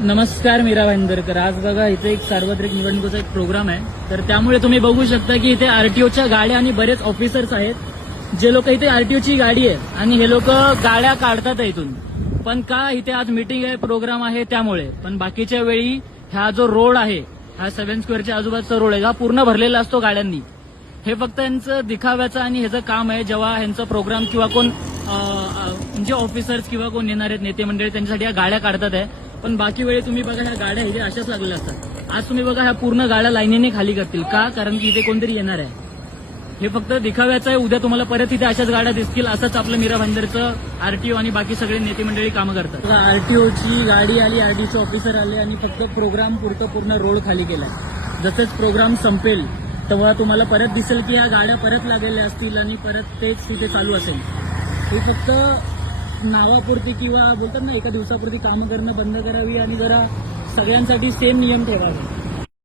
नमस्कार, मीरा भाईंदरकर. आज बघा इथे एक सार्वत्रिक निवडणुकीचा एक प्रोग्राम आहे, तर त्यामुळे तुम्ही बघू शकता की इथे आरटीओच्या गाड्या आणि बरेच ऑफिसर्स आहेत. जे लोक इथे आरटीओची गाडी आहे आणि हे लोक गाड्या काढतात इथून. पण का इथे आज मीटिंग आहे, प्रोग्राम आहे त्यामुळे. पण बाकीच्या वेळी हा जो रोड आहे, हा 7 स्क्वेअरच्या आजूबाजूचा रोड आहे, हा पूर्ण भरलेला असतो गाड्यांनी. हे फक्त यांचं दिखाव्याचं आणि ह्याचं काम आहे. जेव्हा ह्यांचा प्रोग्राम किंवा कोण म्हणजे ऑफिसर्स किंवा कोण येणार आहेत नेते मंडळी, त्यांच्यासाठी या गाड्या काढतात आहे. पण बाकी वेळी तुम्ही बघा ह्या गाड्या इथे अशाच लागलेल्या असतात. आज तुम्ही बघा ह्या पूर्ण गाड्या लाईनीने खाली करतील. का? कारण की इथे कोणतरी येणार आहे. हे फक्त दिखाव्याचं आहे. उद्या तुम्हाला परत इथे अशाच गाड्या दिसतील. असंच आपलं मीरा भाईंदरचं आरटीओ आणि बाकी सगळे नेते मंडळी कामं करतात. आरटीओची गाडी आली, आरटीओचे ऑफिसर आले आणि फक्त प्रोग्राम पुरतं पूर्ण रोड खाली केलाय. जसंच प्रोग्राम संपेल तेव्हा तुम्हाला परत दिसेल की ह्या गाड्या परत लागलेल्या असतील आणि परत तेच तिथे चालू असेल. हे फक्त नावापुरती किंवा बोलतात ना एका दिवसापुरती कामं करणं बंद करावी आणि जरा सगळ्यांसाठी सेम नियम ठेवावे.